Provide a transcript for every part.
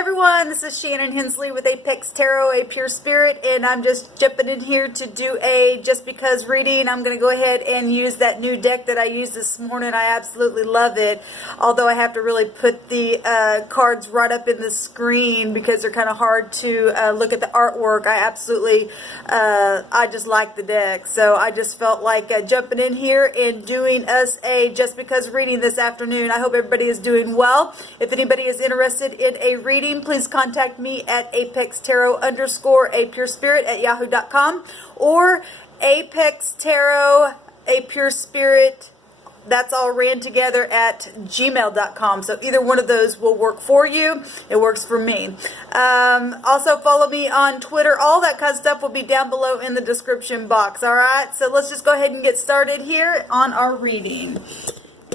everyone, this is Shannon Hensley with Apex Tarot, a pure spirit, and I'm just jumping in here to do a just because reading. I'm going to go ahead and use that new deck that I used this morning. I absolutely love it, although I have to really put the cards right up in the screen because they're kind of hard to look at the artwork. I just like the deck, so I just felt like jumping in here and doing us a just because reading this afternoon. I hope everybody is doing well. If anybody is interested in a reading, please contact me at apextarot_a-pure-spirit@yahoo.com or apextarot-a-pure-spirit, that's all ran together, at gmail.com. So either one of those will work for you. It works for me. Also follow me on Twitter. All that kind of stuff will be down below in the description box. All right, so let's just go ahead and get started here on our reading.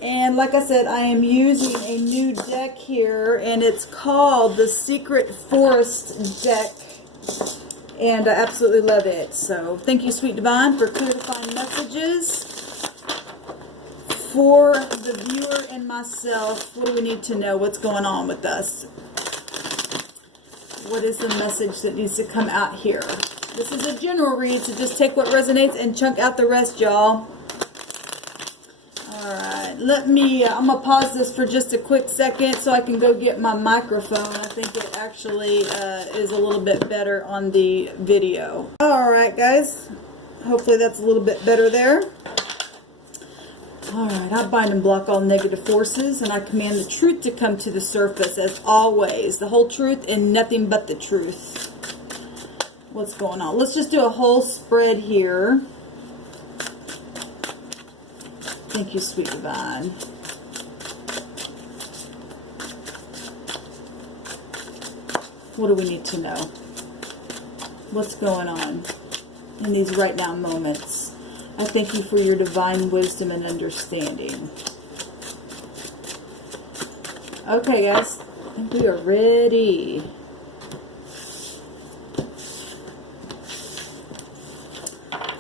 And like I said, I am using a new deck here, and it's called the Secret Forest deck, and I absolutely love it. So thank you, Sweet Divine, for clarifying messages for the viewer and myself. What do we need to know? What's going on with us? What is the message that needs to come out here? This is a general read, so just take what resonates and chunk out the rest, y'all. Alright, I'm going to pause this for just a quick second so I can go get my microphone. I think it actually is a little bit better on the video. Alright guys, hopefully that's a little bit better there. Alright, I bind and block all negative forces, and I command the truth to come to the surface as always. The whole truth and nothing but the truth. What's going on? Let's just do a whole spread here. Thank you, Sweet Divine. What do we need to know? What's going on in these right now moments? I thank you for your divine wisdom and understanding. Okay, guys, I think we are ready.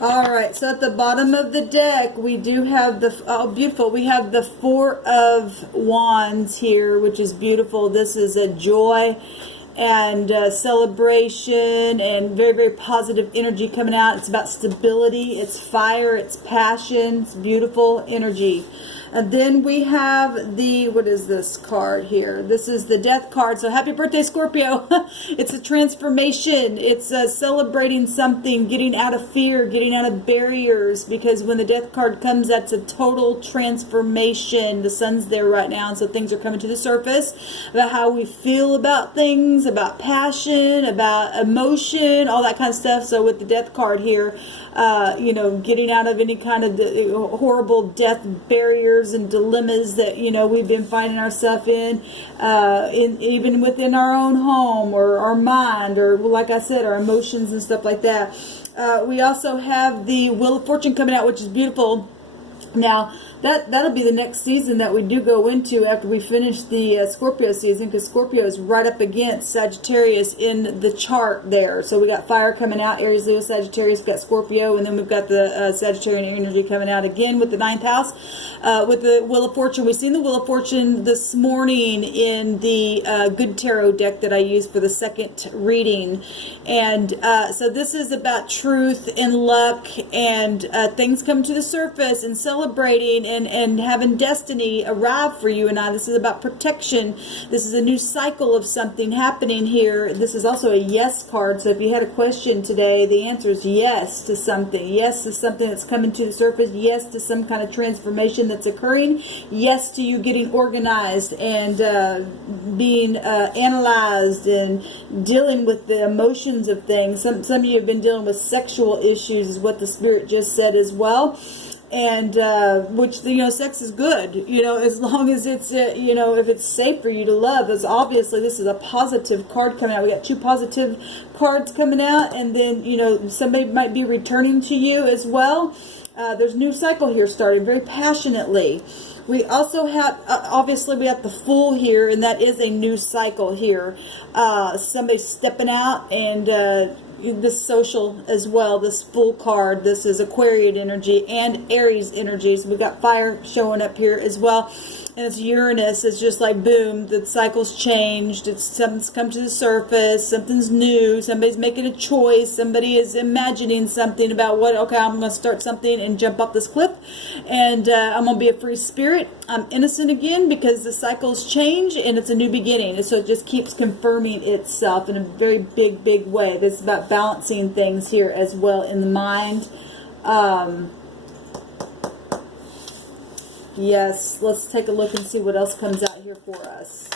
Alright, so at the bottom of the deck, we do have the, oh beautiful, we have the Four of Wands here, which is beautiful. This is a joy and celebration and very, very positive energy coming out. It's about stability, it's fire, it's passion, it's beautiful energy. And then we have the, what is this card here? This is the Death card. So happy birthday, Scorpio. It's a transformation. It's celebrating something, getting out of fear, getting out of barriers. Because when the Death card comes, that's a total transformation. The sun's there right now, and so things are coming to the surface about how we feel about things, about passion, about emotion, all that kind of stuff. So with the Death card here, you know, getting out of any kind of horrible death barriers and dilemmas that, you know, we've been finding ourselves in even within our own home or our mind, or like I said, our emotions and stuff like that. We also have the Wheel of Fortune coming out, which is beautiful. Now, that'll be the next season that we do go into after we finish the Scorpio season, because Scorpio is right up against Sagittarius in the chart there. So we got fire coming out, Aries, Leo, Sagittarius, we've got Scorpio, and then we've got the Sagittarian energy coming out again with the 9th house. With the Wheel of Fortune, we've seen the Wheel of Fortune this morning in the Good Tarot deck that I used for the second reading. And so this is about truth and luck and things come to the surface and celebrating and having destiny arrive for you and I. This is about protection. This is a new cycle of something happening here. This is also a yes card. So if you had a question today, the answer is yes to something. Yes to something that's coming to the surface. Yes to some kind of transformation that's occurring. Yes to you getting organized and being analyzed and dealing with the emotions of things. Some of you have been dealing with sexual issues, is what the Spirit just said as well. And which, you know, sex is good, you know, as long as it's you know, if it's safe for you to love. As obviously this is a positive card coming out. We got two positive cards coming out, and then, you know, somebody might be returning to you as well. There's a new cycle here starting very passionately. We also have, obviously we have the Fool here, and that is a new cycle here. Somebody stepping out, and this social as well, this Fool card. This is Aquarian energy and Aries energy. So we got fire showing up here as well. And it's Uranus. It's just like, boom, the cycle's changed. It's something's come to the surface. Something's new. Somebody's making a choice. Somebody is imagining something about what, okay, I'm going to start something and jump up this cliff. And I'm going to be a free spirit. I'm innocent again because the cycle's changed and it's a new beginning. And so it just keeps confirming itself in a very big, big way. This is about balancing things here as well in the mind. Yes, let's take a look and see what else comes out here for us.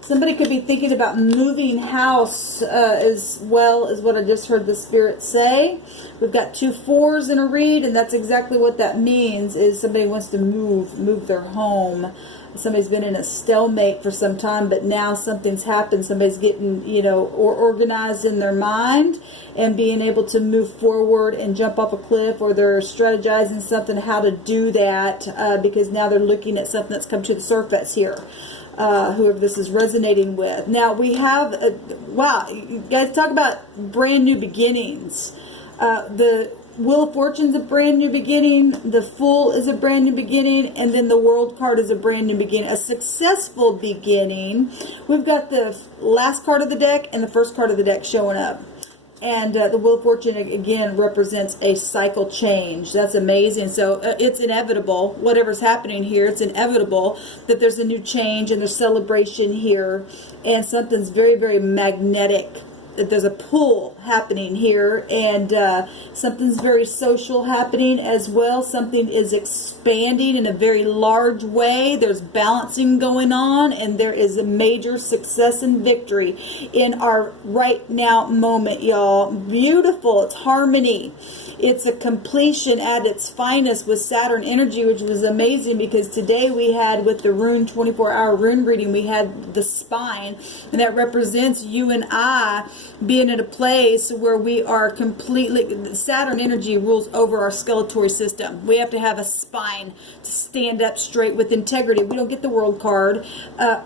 Somebody could be thinking about moving house as well as what I just heard the Spirit say. We've got 2 4s in a read, and that's exactly what that means, is somebody wants to move their home. Somebody's been in a stalemate for some time, but now something's happened. Somebody's getting, or organized in their mind and being able to move forward and jump off a cliff, or they're strategizing something how to do that because now they're looking at something that's come to the surface here. Whoever this is resonating with. Now we have, wow, you guys talk about brand new beginnings. The Wheel of Fortune's a brand new beginning. The Fool is a brand new beginning. And then the World card is a brand new beginning. A successful beginning. We've got the last card of the deck and the first card of the deck showing up. And the Wheel of Fortune, again, represents a cycle change. That's amazing. So it's inevitable. Whatever's happening here, it's inevitable that there's a new change and there's celebration here. And something's very, very magnetic. That there's a pull happening here, and something's very social happening as well. Something is expanding in a very large way. There's balancing going on, and there is a major success and victory in our right now moment, y'all. Beautiful. It's harmony. It's a completion at its finest with Saturn energy, which was amazing because today we had, with the rune 24-hour rune reading, we had the spine, and that represents you and I being at a place where we are completely, Saturn energy rules over our skeletal system. We have to have a spine to stand up straight with integrity. We don't get the World card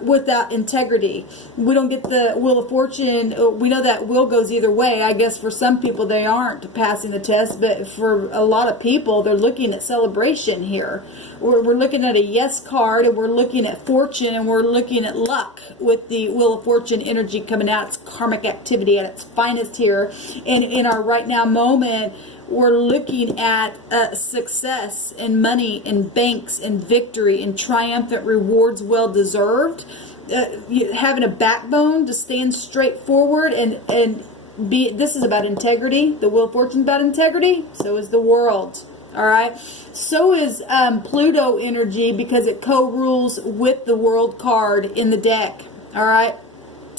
without integrity. We don't get the Wheel of Fortune. We know that wheel goes either way. I guess for some people they aren't passing the test, but for a lot of people they're looking at celebration here. We're looking at a yes card, and we're looking at fortune, and we're looking at luck with the Wheel of Fortune energy coming out. It's karmic activity at its finest here. And in our right now moment, we're looking at success and money and banks and victory and triumphant rewards well deserved. Having a backbone to stand straight forward and be. This is about integrity. The Wheel of Fortune is about integrity. So is the World. All right. So is Pluto energy because it co-rules with the World card in the deck. All right.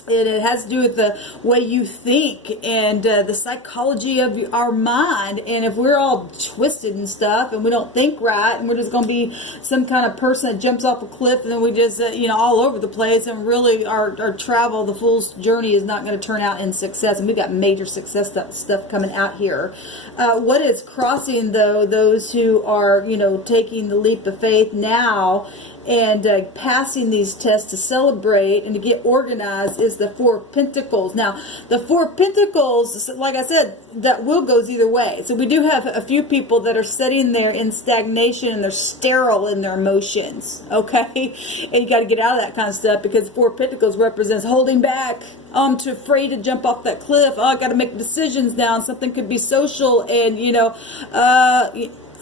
And it has to do with the way you think and the psychology of our mind. And if we're all twisted and stuff and we don't think right and we're just going to be some kind of person that jumps off a cliff and then we just, all over the place, and really our travel, the fool's journey, is not going to turn out in success. And we've got major success stuff coming out here. What is crossing, though, those who are, taking the leap of faith now and passing these tests to celebrate and to get organized, is the Four of Pentacles. Now, the Four of Pentacles, like I said, that wheel goes either way. So we do have a few people that are sitting there in stagnation and they're sterile in their emotions, okay? And you got to get out of that kind of stuff because the Four of Pentacles represents holding back. Oh, I'm too afraid to jump off that cliff. Oh, I got to make decisions now. And something could be social and,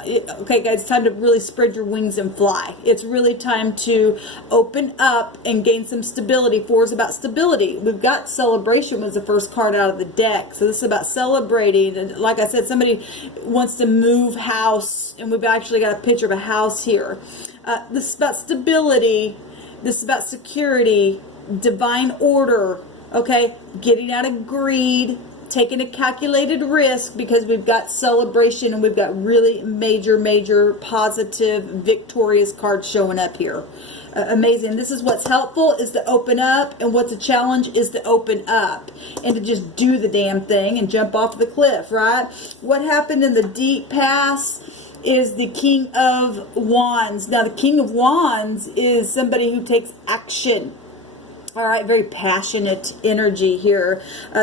okay, guys, it's time to really spread your wings and fly. It's really time to open up and gain some stability. 4 is about stability. We've got celebration was the first card out of the deck. So this is about celebrating. And like I said, somebody wants to move house, and we've actually got a picture of a house here. This is about stability. This is about security, divine order, okay? Getting out of greed, taking a calculated risk, because we've got celebration and we've got really major positive victorious cards showing up here. Amazing. This is what's helpful, is to open up, and what's a challenge is to open up and to just do the damn thing and jump off the cliff, right? What happened in the deep past is the King of Wands. Now, the King of Wands is somebody who takes action. All right, very passionate energy here.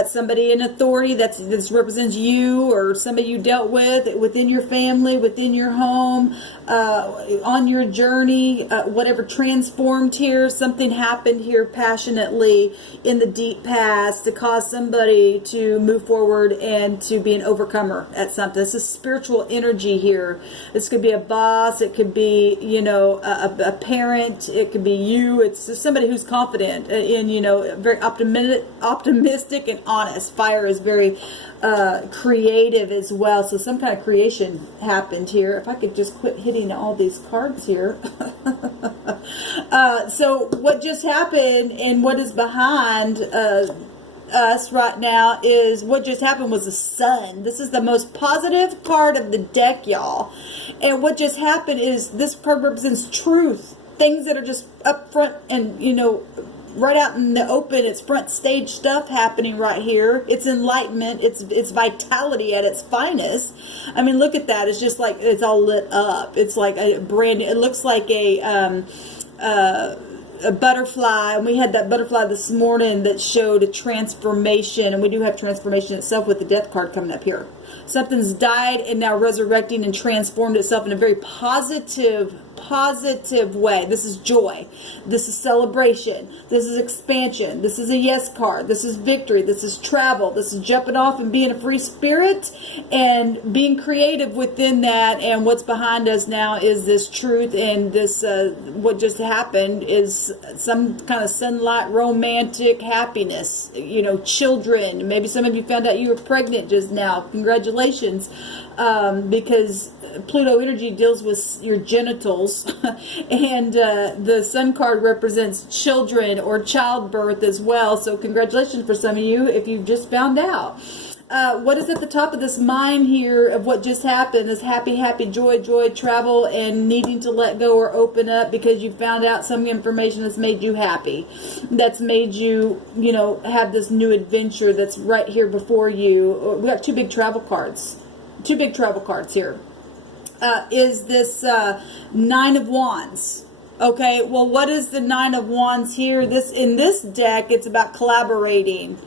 Somebody in authority that represents you, or somebody you dealt with within your family, within your home, on your journey, whatever transformed here. Something happened here passionately in the deep past to cause somebody to move forward and to be an overcomer at something. This is spiritual energy here. This could be a boss. It could be, a parent. It could be you. It's just somebody who's confident in, very optimistic and honest. Fire is very creative as well. So some kind of creation happened here. If I could just quit hitting all these cards here. So what just happened and what is behind us right now is what just happened was the sun. This is the most positive card of the deck, y'all. And what just happened is this card represents truth. Things that are just up front and, right out in the open. It's front stage stuff happening right here. It's enlightenment. It's vitality at its finest. I mean, look at that. It's just like it's all lit up. It's like a brand. It looks like a butterfly. And we had that butterfly this morning that showed a transformation. And we do have transformation itself with the death card coming up here. Something's died and now resurrecting and transformed itself in a very positive way. This is joy. This is celebration. This is expansion. This is a yes card. This is victory. This is travel. This is jumping off and being a free spirit and being creative within that. And what's behind us now is this truth, and this what just happened is some kind of sunlight, romantic happiness. Children. Maybe some of you found out you were pregnant just now. Congratulations. Because Pluto energy deals with your genitals, and the sun card represents children or childbirth as well. So congratulations for some of you if you've just found out. What is at the top of this mind here of what just happened is happy, joy, travel, and needing to let go or open up because you found out some information that's made you happy, that's made you, have this new adventure that's right here before you. We got two big travel cards here. Is this Nine of Wands. Okay, well, what is the Nine of Wands here? In this deck, it's about collaborating.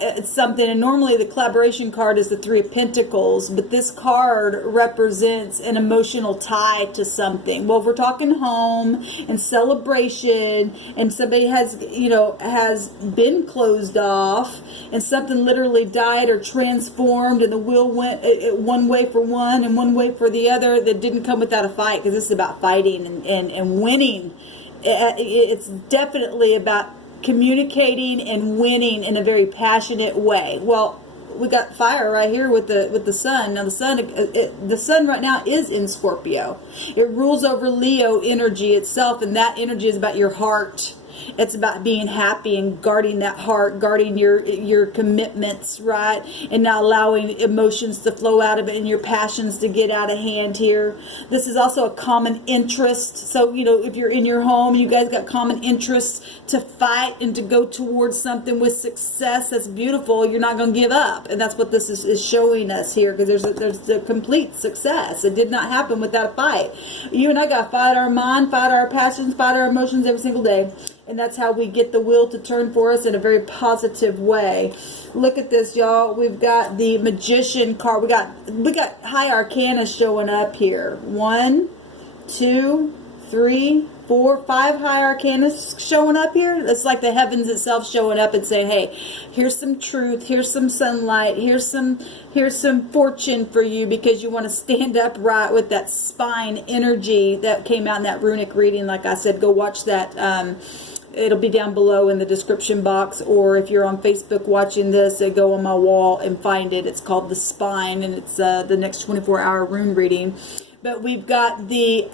It's something, and normally the collaboration card is the Three of Pentacles, but this card represents an emotional tie to something. Well, if we're talking home and celebration, and somebody has been closed off, and something literally died or transformed, and the wheel went one way for one and one way for the other, that didn't come without a fight, because this is about fighting and winning. It's definitely about communicating and winning in a very passionate way. Well, we got fire right here with the sun. Now the sun right now is in Scorpio. It rules over Leo energy itself, and that energy is about your heart. It's about being happy and guarding that heart, guarding your commitments, right? And not allowing emotions to flow out of it and your passions to get out of hand here. This is also a common interest. So, if you're in your home, you guys got common interests to fight and to go towards something with success. That's beautiful. You're not going to give up. And that's what this is showing us here, because there's a complete success. It did not happen without a fight. You and I got to fight our mind, fight our passions, fight our emotions every single day. And that's how we get the wheel to turn for us in a very positive way. Look at this, y'all. We've got the Magician card. We got High Arcana showing up here. 1, 2, 3, 4, 5 High Arcana showing up here. It's like the heavens itself showing up and saying, hey, here's some truth, here's some sunlight, here's some fortune for you, because you want to stand upright with that spine energy that came out in that runic reading. Like I said, go watch that. It'll be down below in the description box, or if you're on Facebook watching this, go on my wall and find it. It's called The Spine, and it's the next 24-hour rune reading. But we've got the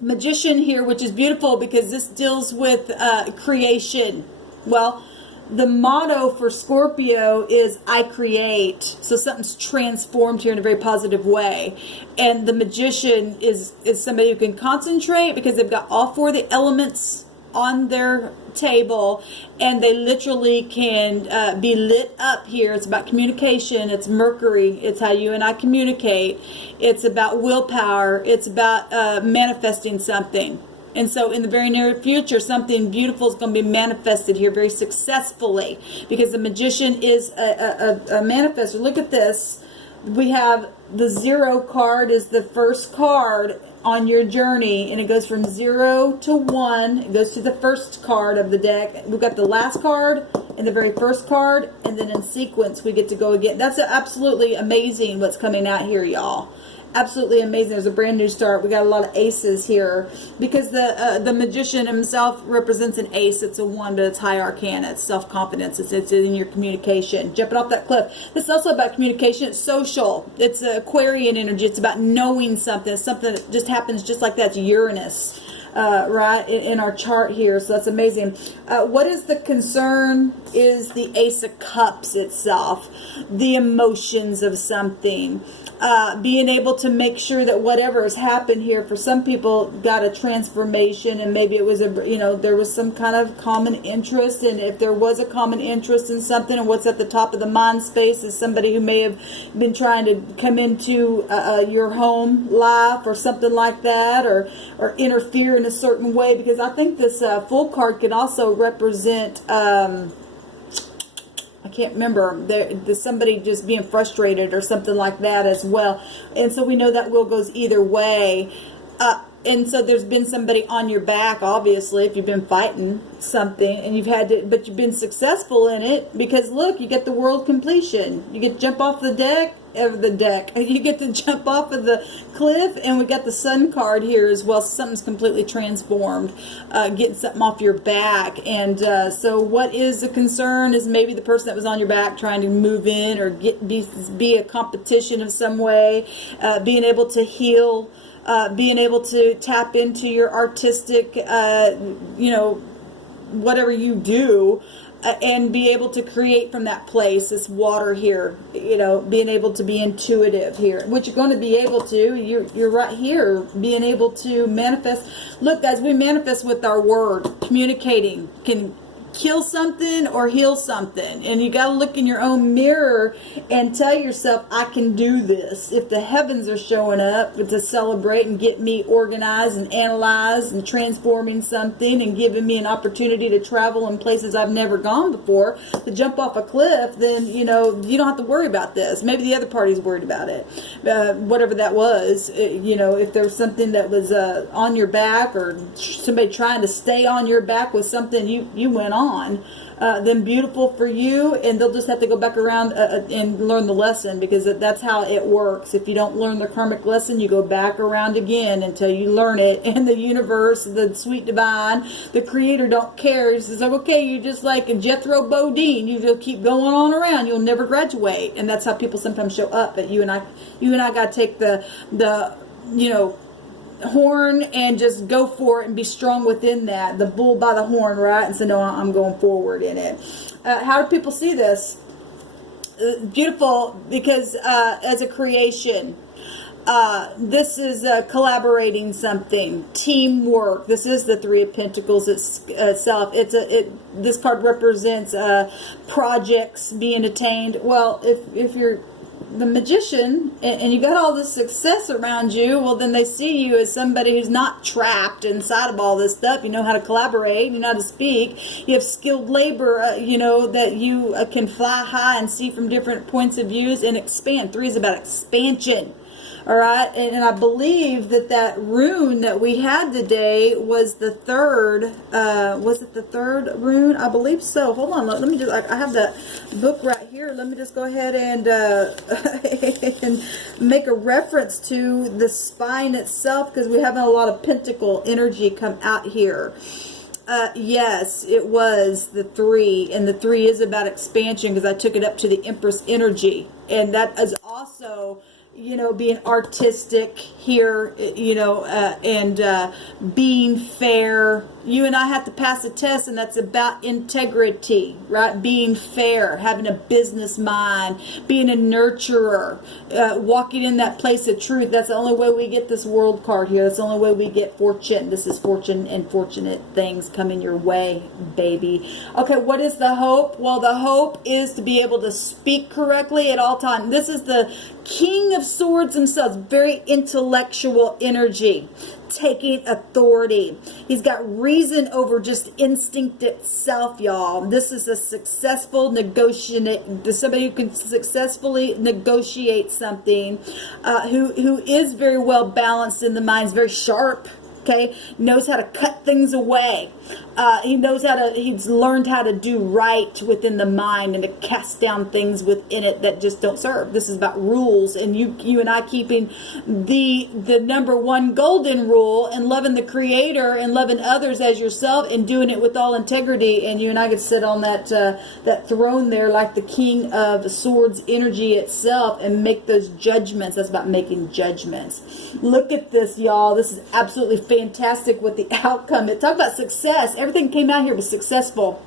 Magician here, which is beautiful because this deals with creation. Well, the motto for Scorpio is I create. So something's transformed here in a very positive way. And the Magician is somebody who can concentrate because they've got all four of the elements on their table, and they literally can be lit up here. It's about communication. It's Mercury. It's how you and I communicate. It's about willpower. It's about manifesting something. And so in the very near future, something beautiful is going to be manifested here very successfully, because the magician is a manifestor. Look at this. We have the 0 card is the first card on your journey, and it goes from 0 to 1. It goes to the first card of the deck. We've got the last card and the very first card, and then in sequence we get to go again. That's absolutely amazing what's coming out here, y'all. Absolutely amazing. There's a brand new start. We got a lot of aces here, because the magician himself represents an ace. It's a 1, but it's high arcana. It's self-confidence. It's in your communication. Jumping off that cliff. This is also about communication. It's social. It's Aquarian energy. It's about knowing something. It's something that just happens just like that. It's Uranus. Right in our chart here, so that's amazing. What is the concern is the Ace of Cups itself, the emotions of something, being able to make sure that whatever has happened here, for some people got a transformation, and maybe it was there was some kind of common interest, and if there was a common interest in something, and what's at the top of the mind space is somebody who may have been trying to come into your home life or something like that, or interfere in a certain way, because I think this full card can also represent I can't remember, there's somebody just being frustrated or something like that as well. And so we know that wheel goes either way. And so there's been somebody on your back, obviously, if you've been fighting something and you've had to, but you've been successful in it, because look, you get the world completion. You get to jump off the deck. You get to jump off of the cliff, and we got the Sun card here as well. Something's completely transformed, getting something off your back. And so what is the concern is maybe the person that was on your back trying to move in, or be a competition of some way, being able to heal, being able to tap into your artistic, whatever you do, and be able to create from that place. This water here, being able to be intuitive here, which you're going to be able to. You're right here, being able to manifest. Look, guys, we manifest with our word. Communicating can kill something or heal something, and you got to look in your own mirror and tell yourself, I can do this. If the heavens are showing up to celebrate and get me organized and analyzed and transforming something and giving me an opportunity to travel in places I've never gone before, to jump off a cliff, then you don't have to worry about this. Maybe the other party's worried about it, whatever that was. If there was something that was on your back, or somebody trying to stay on your back with something you went on, then beautiful for you, and they'll just have to go back around and learn the lesson, because that's how it works. If you don't learn the karmic lesson, you go back around again until you learn it. And the universe, the sweet divine, the creator don't care. He says, okay, you're just like a Jethro Bodine. You just keep going on around. You'll never graduate. And that's how people sometimes show up. But you and I got to take the horn and just go for it and be strong within that, the bull by the horn, right? And so no, I'm going forward in it. How do people see this? Beautiful, because as a creation, this is collaborating something, teamwork. This is the Three of Pentacles itself. This card represents projects being attained. Well, if you're the magician and you got all this success around you, well, then they see you as somebody who's not trapped inside of all this stuff. You know how to collaborate, you know how to speak, you have skilled labor, that you can fly high and see from different points of views and expand. 3 is about expansion. All right, and I believe that rune that we had today was the third. Was it the third rune? I believe so. Hold on, let me just. I have the book right here. Let me just go ahead and and make a reference to the spine itself, because we're having a lot of pentacle energy come out here. Yes, it was the 3, and the 3 is about expansion, because I took it up to the Empress energy, and that is also you know, being artistic here, you know, and being fair. You and I have to pass a test, and that's about integrity, right? Being fair, having a business mind, being a nurturer, walking in that place of truth. That's the only way we get this world card here. That's the only way we get fortune. This is fortune and fortunate things coming your way, baby. Okay, what is the hope? Well, the hope is to be able to speak correctly at all times. This is the King of Swords himself, very intellectual energy, taking authority. He's got reason over just instinct itself, y'all. This is a successful negotiator, somebody who can successfully negotiate something, who is very well balanced in the mind, is very sharp. Okay, knows how to cut things away. He knows how to, he's learned how to do right within the mind and to cast down things within it that just don't serve. This is about rules, and you and I keeping the number one golden rule and loving the Creator and loving others as yourself and doing it with all integrity. And you and I could sit on that throne there like the King of Swords energy itself and make those judgments. That's about making judgments. Look at this, y'all. This is absolutely fantastic with the outcome. It talk about success. Everything came out here was successful.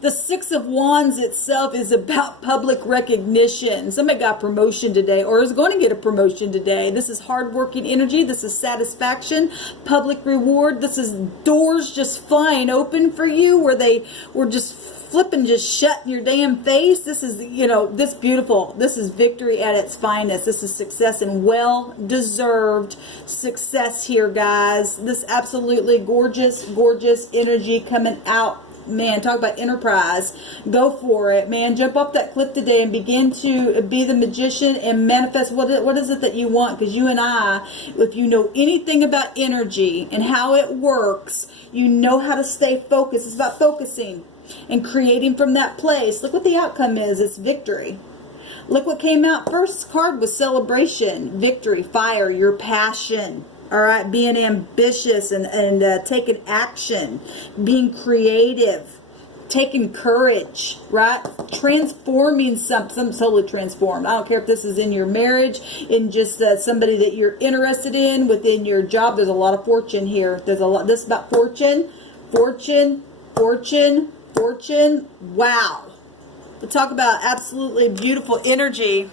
The Six of Wands itself is about public recognition. Somebody got promotion today or is going to get a promotion today. This is hardworking energy. This is satisfaction, public reward. This is doors just flying open for you where they were just flipping just shut in your damn face. This is, you know, this beautiful. This is victory at its finest. This is success and well-deserved success here, guys. This absolutely gorgeous, gorgeous energy coming out. Man, talk about enterprise. Go for it, man. Jump off that cliff today and begin to be the magician and manifest what is it that you want. Because you and I, if you know anything about energy and how it works, you know how to stay focused. It's about focusing and creating from that place. Look what the outcome is. It's victory. Look what came out. First card was celebration, victory, fire, your passion. All right, being ambitious and taking action, being creative, taking courage, right? Transforming something totally transformed. I don't care if this is in your marriage, in just somebody that you're interested in, within your job. There's a lot of fortune here. There's a lot. This is about fortune, fortune, fortune, fortune. Wow. To talk about absolutely beautiful energy.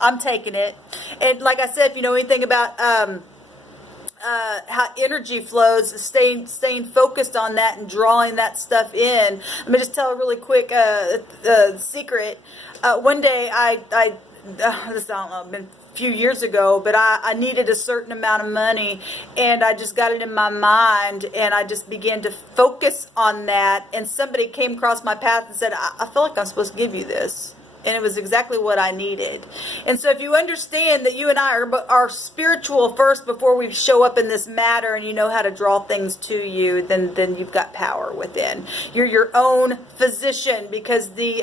I'm taking it. And like I said, if you know anything about how energy flows, staying focused on that and drawing that stuff in. Let me just tell a really quick secret. One day I don't know, been a few years ago, but I needed a certain amount of money, and I just got it in my mind, and I just began to focus on that, and somebody came across my path and said, I feel like I'm supposed to give you this. And it was exactly what I needed. And so if you understand that you and I are spiritual first before we show up in this matter, and you know how to draw things to you, then you've got power within. You're your own physician, because the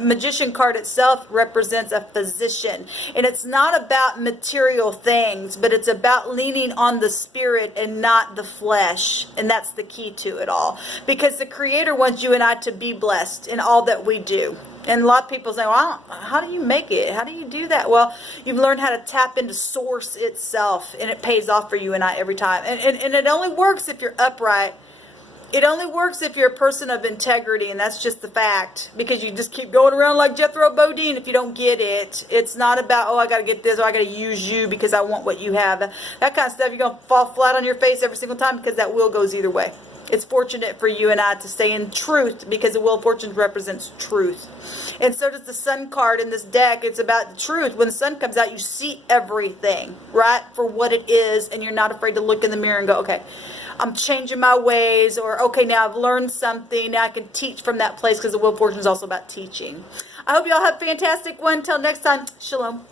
magician card itself represents a physician. And it's not about material things, but it's about leaning on the spirit and not the flesh. And that's the key to it all. Because the Creator wants you and I to be blessed in all that we do. And a lot of people say, well, how do you make it? How do you do that? Well, you've learned how to tap into source itself, and it pays off for you and I every time. And it only works if you're upright. It only works if you're a person of integrity, and that's just the fact. Because you just keep going around like Jethro Bodine if you don't get it. It's not about, I got to get this, or I got to use you because I want what you have. That kind of stuff, you're going to fall flat on your face every single time, because that wheel goes either way. It's fortunate for you and I to stay in truth, because the Wheel of Fortune represents truth. And so does the Sun card in this deck. It's about the truth. When the sun comes out, you see everything, right, for what it is, and you're not afraid to look in the mirror and go, okay, I'm changing my ways, or okay, now I've learned something. Now I can teach from that place, because the Wheel of Fortune is also about teaching. I hope you all have a fantastic one. Until next time, shalom.